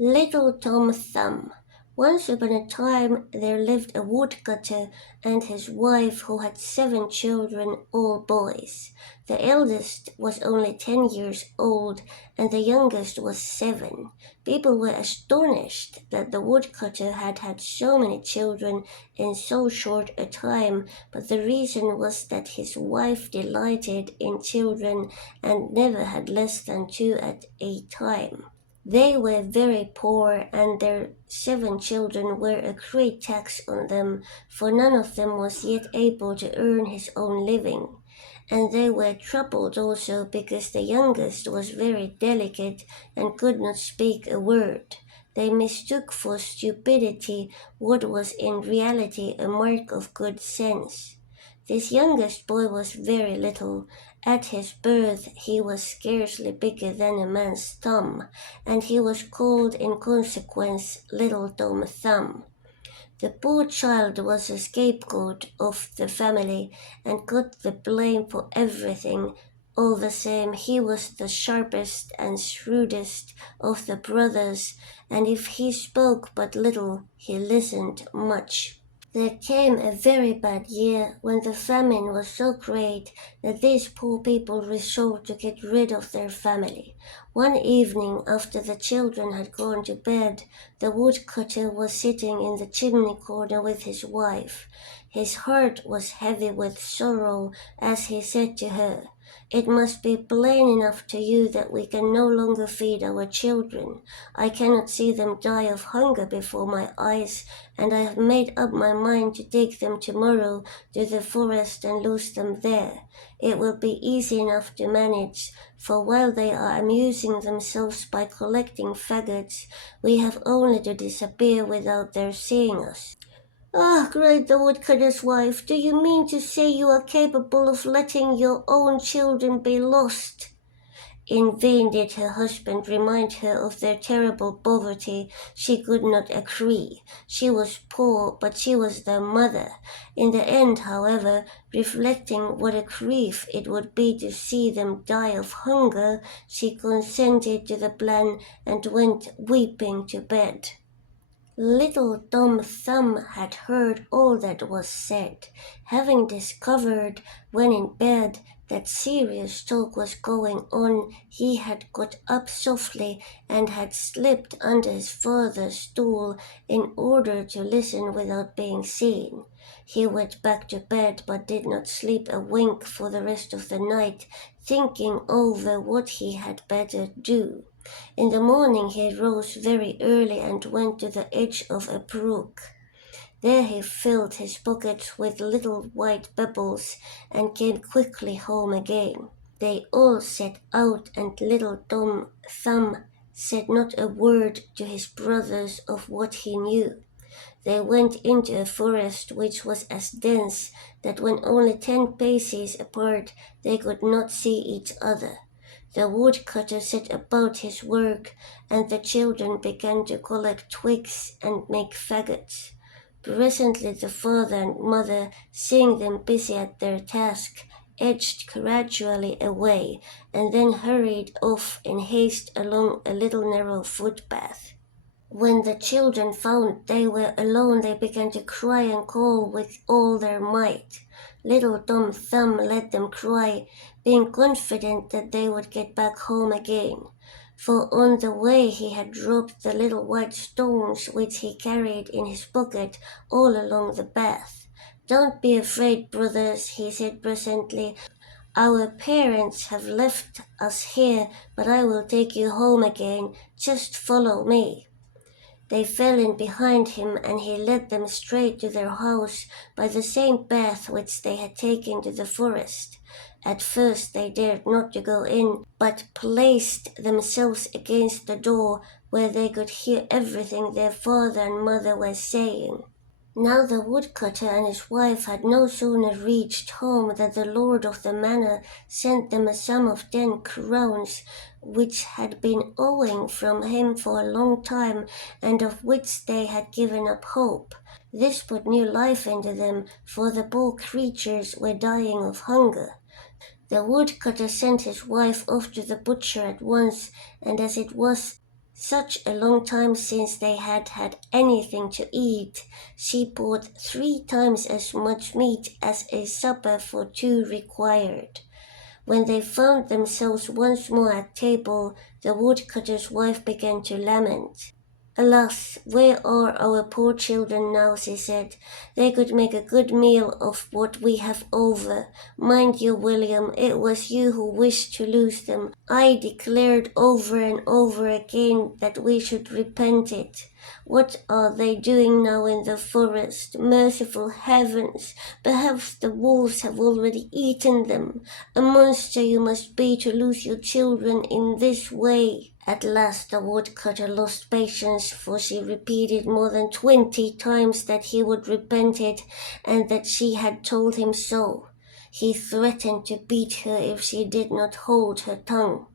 Little Tom Thumb. Once upon a time there lived a woodcutter and his wife who had 7 children, all boys. The eldest was only 10 years old and the youngest was 7. People were astonished that the woodcutter had had so many children in so short a time, but the reason was that his wife delighted in children and never had less than 2 at a time. They were very poor, and their 7 children were a great tax on them, for none of them was yet able to earn his own living. And they were troubled also because the youngest was very delicate and could not speak a word. They mistook for stupidity what was in reality a mark of good sense. This youngest boy was very little. At his birth he was scarcely bigger than a man's thumb, and he was called in consequence Little Tom Thumb. The poor child was a scapegoat of the family and got the blame for everything. All the same, he was the sharpest and shrewdest of the brothers, and if he spoke but little, he listened much. There came a very bad year when the famine was so great that these poor people resolved to get rid of their family. One evening, after the children had gone to bed, the woodcutter was sitting in the chimney corner with his wife. His heart was heavy with sorrow as he said to her, "It must be plain enough to you that we can no longer feed our children. I cannot see them die of hunger before my eyes, and I have made up my mind to take them tomorrow to the forest and lose them there. It will be easy enough to manage, for while they are amusing themselves by collecting faggots, we have only to disappear without their seeing us." "Ah," cried the woodcutter's wife, "do you mean to say you are capable of letting your own children be lost?" In vain did her husband remind her of their terrible poverty. She could not agree. She was poor, but she was their mother. In the end, however, reflecting what a grief it would be to see them die of hunger, she consented to the plan and went weeping to bed. Little Tom Thumb had heard all that was said. Having discovered, when in bed, that serious talk was going on, he had got up softly and had slipped under his father's stool in order to listen without being seen. He went back to bed but did not sleep a wink for the rest of the night, thinking over what he had better do. In the morning he rose very early and went to the edge of a brook. There he filled his pockets with little white pebbles and came quickly home again. They all set out, and little Tom Thumb said not a word to his brothers of what he knew. They went into a forest which was as dense that when only 10 paces apart they could not see each other. The woodcutter set about his work, and the children began to collect twigs and make faggots. Presently the father and mother, seeing them busy at their task, edged gradually away, and then hurried off in haste along a little narrow footpath. When the children found they were alone, they began to cry and call with all their might. Little Tom Thumb let them cry, being confident that they would get back home again. For on the way he had dropped the little white stones which he carried in his pocket all along the path. "Don't be afraid, brothers," he said presently. "Our parents have left us here, but I will take you home again. Just follow me." They fell in behind him, and he led them straight to their house by the same path which they had taken to the forest. At first they dared not to go in, but placed themselves against the door where they could hear everything their father and mother were saying. Now the woodcutter and his wife had no sooner reached home than the lord of the manor sent them a sum of 10 crowns, which had been owing from him for a long time, and of which they had given up hope. This put new life into them, for the poor creatures were dying of hunger. The woodcutter sent his wife off to the butcher at once, and as it was Such a long time since they had had anything to eat, she bought 3 times as much meat as a supper for 2 required. When they found themselves once more at table, the woodcutter's wife began to lament. "Alas, where are our poor children now?" she said. "They could make a good meal of what we have over. Mind you, William, it was you who wished to lose them. I declared over and over again that we should repent it. What are they doing now in the forest? Merciful heavens! Perhaps the wolves have already eaten them. A monster you must be to lose your children in this way." At last the woodcutter lost patience, for she repeated more than 20 times that he would repent it, and that she had told him so. He threatened to beat her if she did not hold her tongue.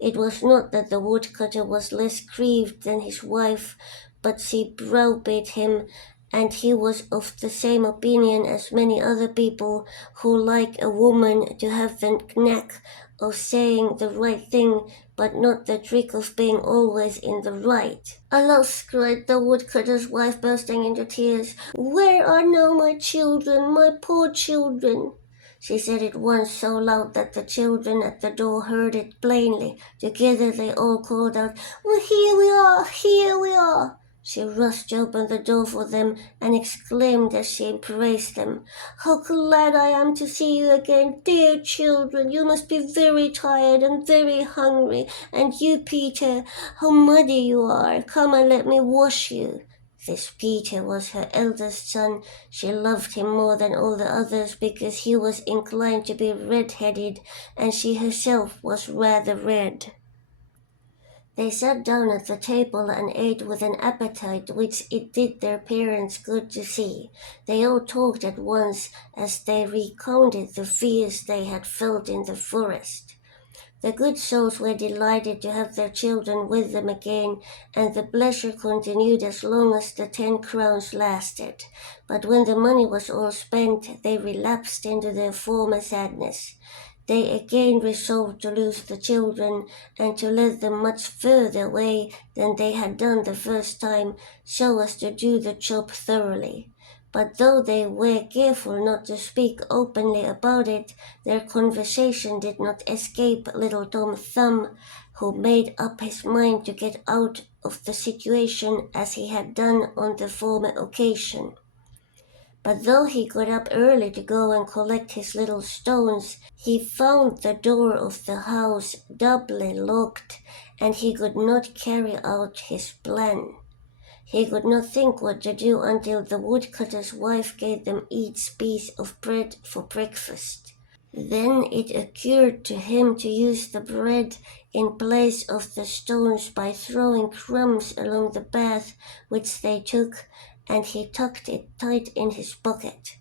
It was not that the woodcutter was less grieved than his wife, but she browbeat him, and he was of the same opinion as many other people who like a woman to have the knack of saying the right thing, but not the trick of being always in the right. "Alas," cried the woodcutter's wife, bursting into tears, "where are now my children, my poor children?" She said it once so loud that the children at the door heard it plainly. Together they all called out, "Well, here we are, here we are." She rushed to open the door for them and exclaimed as she embraced them, "How glad I am to see you again, dear children. You must be very tired and very hungry. And you, Peter, how muddy you are. Come and let me wash you." This Peter was her eldest son. She loved him more than all the others because he was inclined to be red-headed, and she herself was rather red. They sat down at the table and ate with an appetite which it did their parents good to see. They all talked at once as they recounted the fears they had felt in the forest. The good souls were delighted to have their children with them again, and the pleasure continued as long as the 10 crowns lasted. But when the money was all spent, they relapsed into their former sadness. They again resolved to lose the children, and to let them much further away than they had done the first time, so as to do the job thoroughly. But though they were careful not to speak openly about it, their conversation did not escape little Tom Thumb, who made up his mind to get out of the situation as he had done on the former occasion. But though he got up early to go and collect his little stones, he found the door of the house doubly locked, and he could not carry out his plan. He could not think what to do until the woodcutter's wife gave them each piece of bread for breakfast. Then it occurred to him to use the bread in place of the stones by throwing crumbs along the path which they took, and he tucked it tight in his pocket.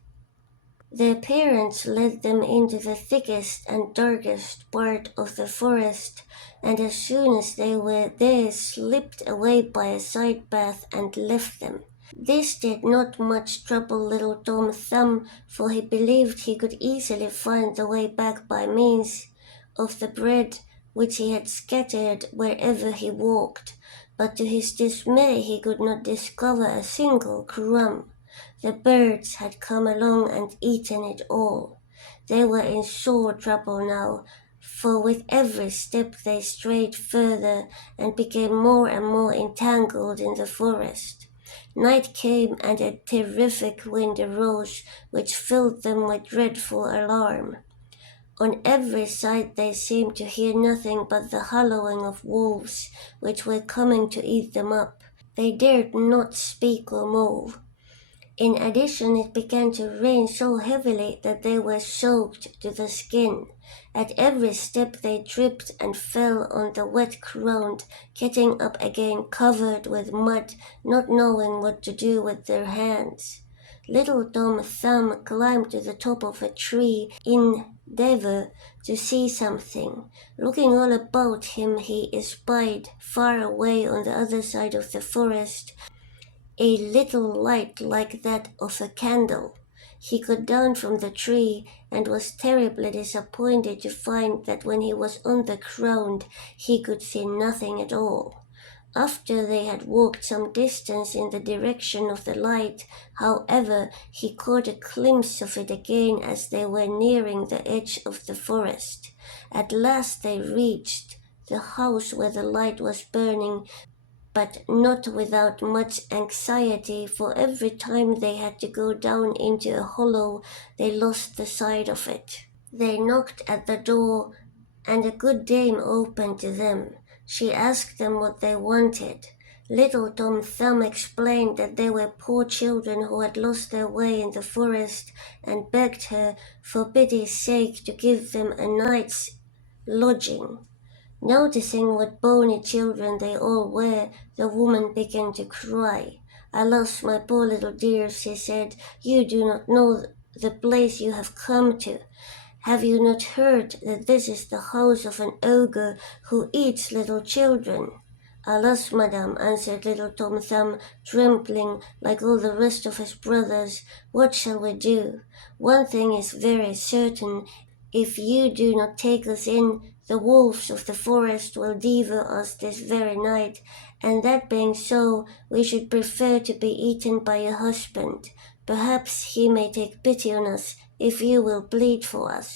Their parents led them into the thickest and darkest part of the forest, and as soon as they were there slipped away by a side path and left them. This did not much trouble little Tom Thumb, for he believed he could easily find the way back by means of the bread which he had scattered wherever he walked, but to his dismay he could not discover a single crumb. The birds had come along and eaten it all. They were in sore trouble now, for with every step they strayed further and became more and more entangled in the forest. Night came and a terrific wind arose, which filled them with dreadful alarm. On every side they seemed to hear nothing but the howling of wolves, which were coming to eat them up. They dared not speak or move. In addition, it began to rain so heavily that they were soaked to the skin. At every step they tripped and fell on the wet ground, getting up again covered with mud, not knowing what to do with their hands. Little Tom Thumb climbed to the top of a tree in endeavor to see something. Looking all about him, he espied, far away on the other side of the forest, a little light like that of a candle. He got down from the tree and was terribly disappointed to find that when he was on the ground he could see nothing at all. After they had walked some distance in the direction of the light, however, he caught a glimpse of it again as they were nearing the edge of the forest. At last they reached the house where the light was burning, but not without much anxiety, for every time they had to go down into a hollow, they lost the sight of it. They knocked at the door, and a good dame opened to them. She asked them what they wanted. Little Tom Thumb explained that they were poor children who had lost their way in the forest, and begged her, for pity's sake, to give them a night's lodging. Noticing what bony children they all were, the woman began to cry. "Alas, my poor little dears," she said, "you do not know the place you have come to. Have you not heard that this is the house of an ogre who eats little children?" "Alas, madam," answered little Tom Thumb, trembling like all the rest of his brothers, "what shall we do? One thing is very certain, if you do not take us in, the wolves of the forest will devour us this very night, and that being so, we should prefer to be eaten by your husband. Perhaps he may take pity on us, if you will plead for us."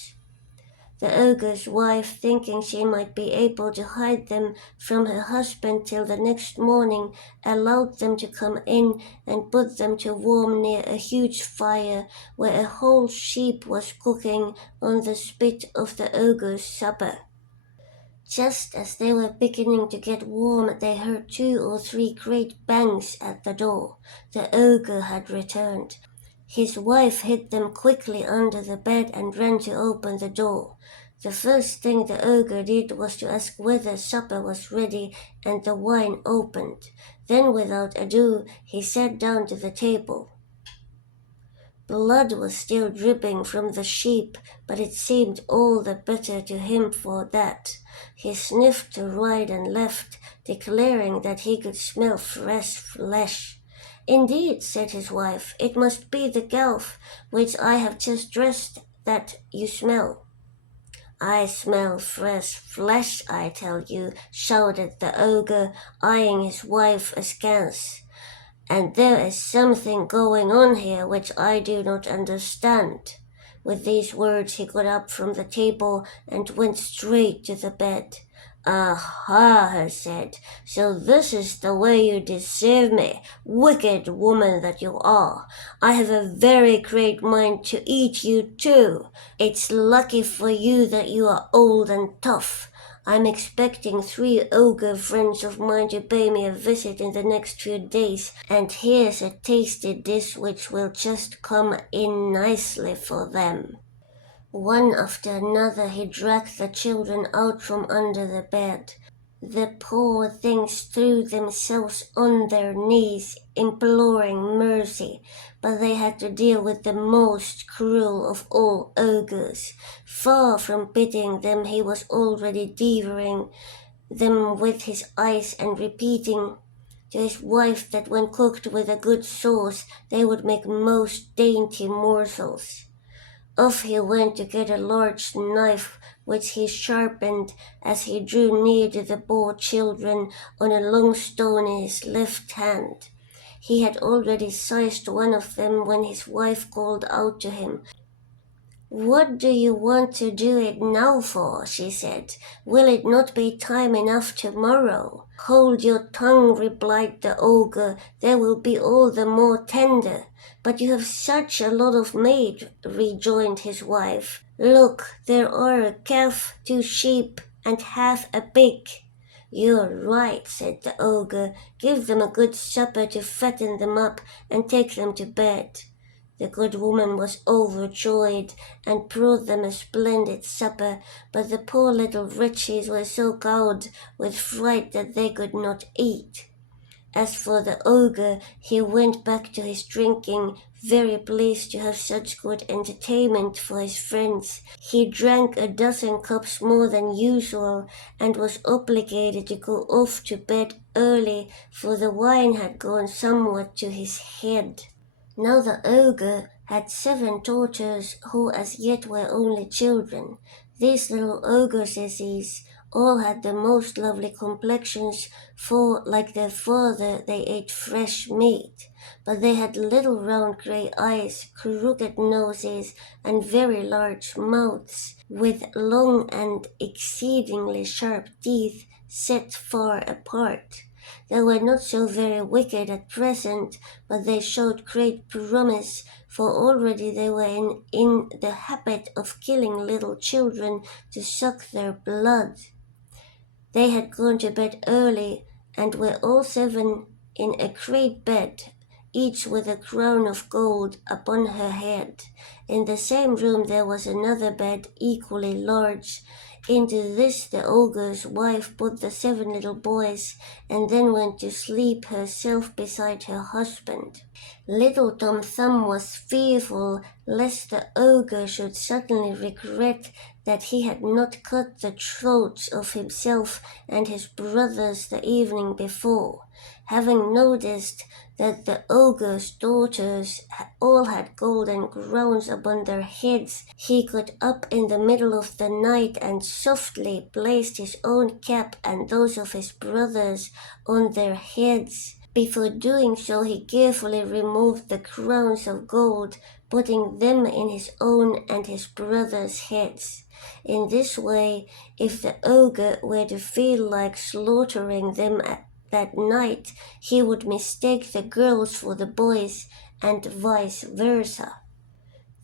The ogre's wife, thinking she might be able to hide them from her husband till the next morning, allowed them to come in and put them to warm near a huge fire where a whole sheep was cooking on the spit of the ogre's supper. Just as they were beginning to get warm, they heard 2 or 3 great bangs at the door. The ogre had returned. His wife hid them quickly under the bed and ran to open the door. The first thing the ogre did was to ask whether supper was ready and the wine opened. Then, without ado, he sat down to the table. Blood was still dripping from the sheep, but it seemed all the better to him for that. He sniffed to right and left, declaring that he could smell fresh flesh. "Indeed," said his wife, "it must be the gulf which I have just dressed that you smell." "I smell fresh flesh, I tell you," shouted the ogre, eyeing his wife askance. "And there is something going on here which I do not understand." With these words he got up from the table and went straight to the bed. "Aha," he said, "so this is the way you deceive me, wicked woman that you are. I have a very great mind to eat you too. It's lucky for you that you are old and tough. I'm expecting 3 ogre friends of mine to pay me a visit in the next few days, and here's a tasty dish which will just come in nicely for them." One after another he dragged the children out from under the bed. The poor things threw themselves on their knees, imploring mercy, but they had to deal with the most cruel of all ogres. Far from pitying them, he was already devouring them with his eyes and repeating to his wife that when cooked with a good sauce, they would make most dainty morsels. Off he went to get a large knife, which he sharpened as he drew near to the poor children on a long stone in his left hand. He had already seized one of them when his wife called out to him. "What do you want to do it now for?" she said. "Will it not be time enough tomorrow?" "Hold your tongue," replied the ogre, "they will be all the more tender." "But you have such a lot of meat," rejoined his wife. "Look, there are a calf, 2 sheep, and half a pig." "You're right," said the ogre. "Give them a good supper to fatten them up, and take them to bed." The good woman was overjoyed and brought them a splendid supper, but the poor little wretches were so cowed with fright that they could not eat. As for the ogre, he went back to his drinking, very pleased to have such good entertainment for his friends. He drank a dozen cups more than usual, and was obligated to go off to bed early, for the wine had gone somewhat to his head. Now the ogre had 7 daughters who as yet were only children. These little ogresses All had the most lovely complexions, for, like their father, they ate fresh meat. But they had little round grey eyes, crooked noses, and very large mouths, with long and exceedingly sharp teeth set far apart. They were not so very wicked at present, but they showed great promise, for already they were in the habit of killing little children to suck their blood. They had gone to bed early, and were all seven in a great bed, each with a crown of gold upon her head. In the same room there was another bed equally large. Into this the ogre's wife put the seven little boys, and then went to sleep herself beside her husband. Little Tom Thumb was fearful lest the ogre should suddenly regret that he had not cut the throats of himself and his brothers the evening before. Having noticed that the ogre's daughters all had golden crowns upon their heads, he got up in the middle of the night and softly placed his own cap and those of his brothers on their heads. Before doing so, he carefully removed the crowns of gold, putting them in his own and his brothers' heads. In this way, if the ogre were to feel like slaughtering them that night, he would mistake the girls for the boys, and vice versa.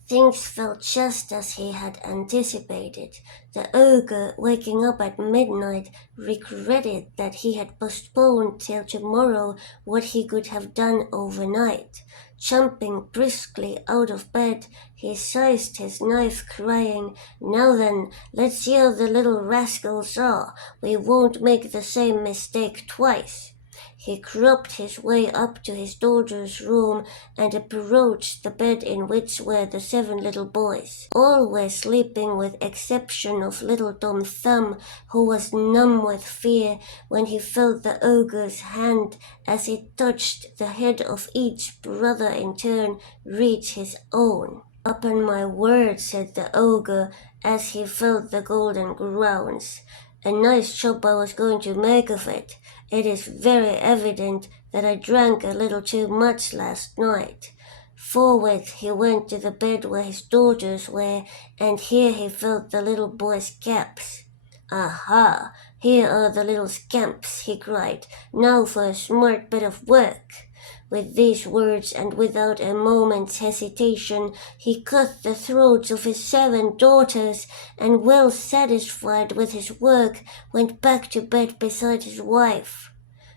Things fell just as he had anticipated. The ogre, waking up at midnight, regretted that he had postponed till tomorrow what he could have done overnight. Jumping briskly out of bed, he seized his knife, crying, "Now then, let's see how the little rascals are. We won't make the same mistake twice." He groped his way up to his daughter's room and approached the bed in which were the seven little boys. All were sleeping with exception of little Tom Thumb, who was numb with fear when he felt the ogre's hand as it touched the head of each brother in turn reach his own. "Upon my word," said the ogre as he felt the golden crowns, "a nice job I was going to make of it. It is very evident that I drank a little too much last night." Forward he went to the bed where his daughters were, and here he felt the little boys' caps. "Aha! Here are the little scamps," he cried. "Now for a smart bit of work." With these words, and without a moment's hesitation, he cut the throats of his seven daughters, and well satisfied with his work, went back to bed beside his wife.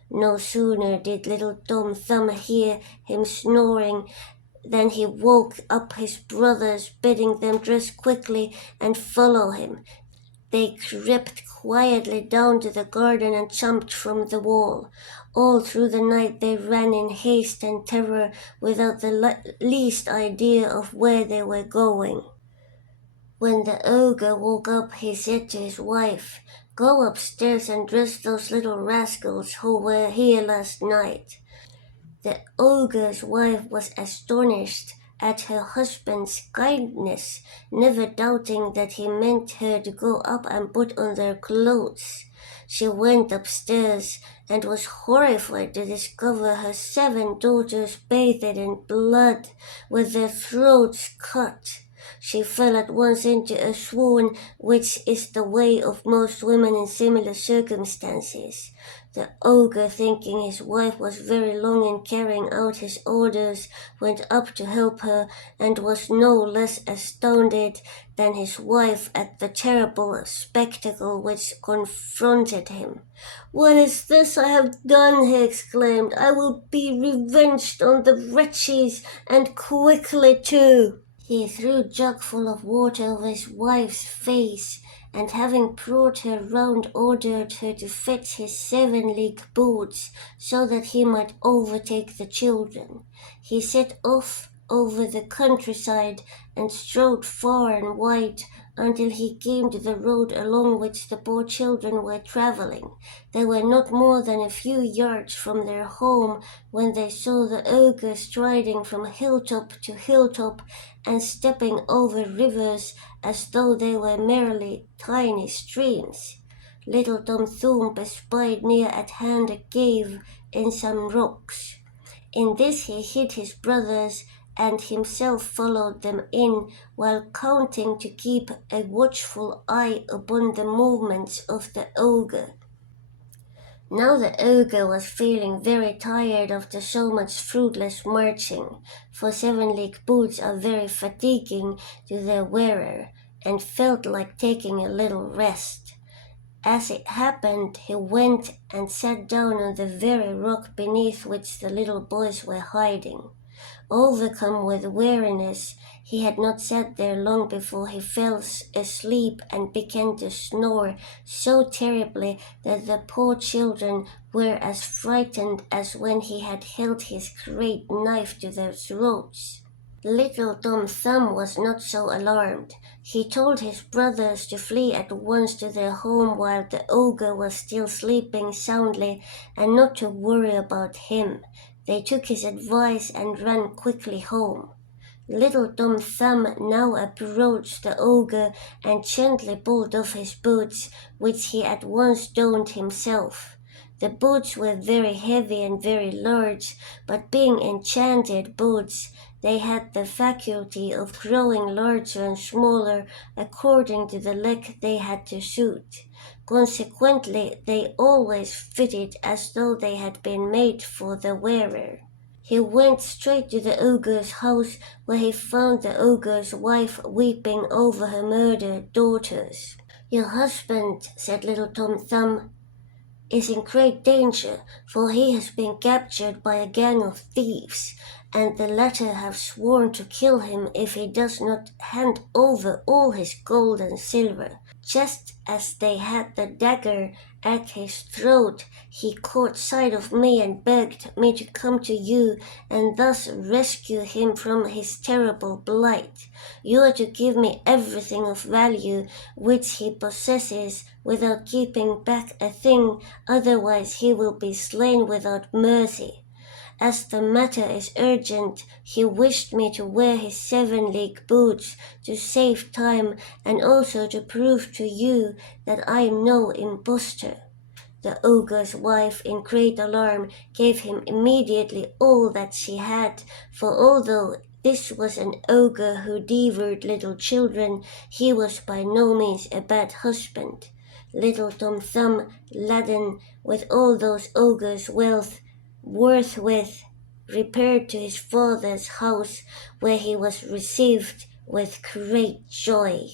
No sooner did little Tom Thumb hear him snoring than he woke up his brothers, bidding them dress quickly and follow him. They crept quietly down to the garden and jumped from the wall. All through the night they ran in haste and terror, without the least idea of where they were going. When the ogre woke up, he said to his wife, "Go upstairs and dress those little rascals who were here last night." The ogre's wife was astonished at her husband's kindness, never doubting that he meant her to go up and put on their clothes. She went upstairs and was horrified to discover her seven daughters bathed in blood, with their throats cut. She fell at once into a swoon, which is the way of most women in similar circumstances. The ogre, thinking his wife was very long in carrying out his orders, went up to help her, and was no less astounded than his wife at the terrible spectacle which confronted him. "What is this I have done?" he exclaimed. "I will be revenged on the wretches, and quickly too." He threw a jug full of water over his wife's face, and having brought her round, ordered her to fetch his 7-league boots, so that he might overtake the children. He set off over the countryside and strode far and wide until he came to the road along which the poor children were travelling. They were not more than a few yards from their home when they saw the ogre striding from hilltop to hilltop and stepping over rivers as though they were merely tiny streams. Little Tom Thumb espied near at hand a cave in some rocks. In this he hid his brothers, and himself followed them in, while counting to keep a watchful eye upon the movements of the ogre. Now the ogre was feeling very tired after so much fruitless marching, for 7-league boots are very fatiguing to their wearer, and felt like taking a little rest. As it happened, he went and sat down on the very rock beneath which the little boys were hiding. Overcome with weariness, he had not sat there long before he fell asleep and began to snore so terribly that the poor children were as frightened as when he had held his great knife to their throats. Little Tom Thumb was not so alarmed. He told his brothers to flee at once to their home while the ogre was still sleeping soundly, and not to worry about him. They took his advice and ran quickly home. Little Tom Thumb now approached the ogre and gently pulled off his boots, which he at once donned himself. The boots were very heavy and very large, but being enchanted boots, they had the faculty of growing larger and smaller according to the leg they had to suit. Consequently, they always fitted as though they had been made for the wearer. He went straight to the ogre's house, where he found the ogre's wife weeping over her murdered daughters. "Your husband," said little Tom Thumb, "is in great danger, for he has been captured by a gang of thieves, and the latter have sworn to kill him if he does not hand over all his gold and silver." Just as they had the dagger at his throat, he caught sight of me and begged me to come to you and thus rescue him from his terrible plight. You are to give me everything of value which he possesses without keeping back a thing, otherwise he will be slain without mercy. As the matter is urgent, he wished me to wear his 7-league boots to save time and also to prove to you that I am no impostor. The ogre's wife, in great alarm, gave him immediately all that she had, for although this was an ogre who devoured little children, he was by no means a bad husband. Little Tom Thumb, laden with all those ogres' wealth, forthwith repaired to his father's house, where he was received with great joy.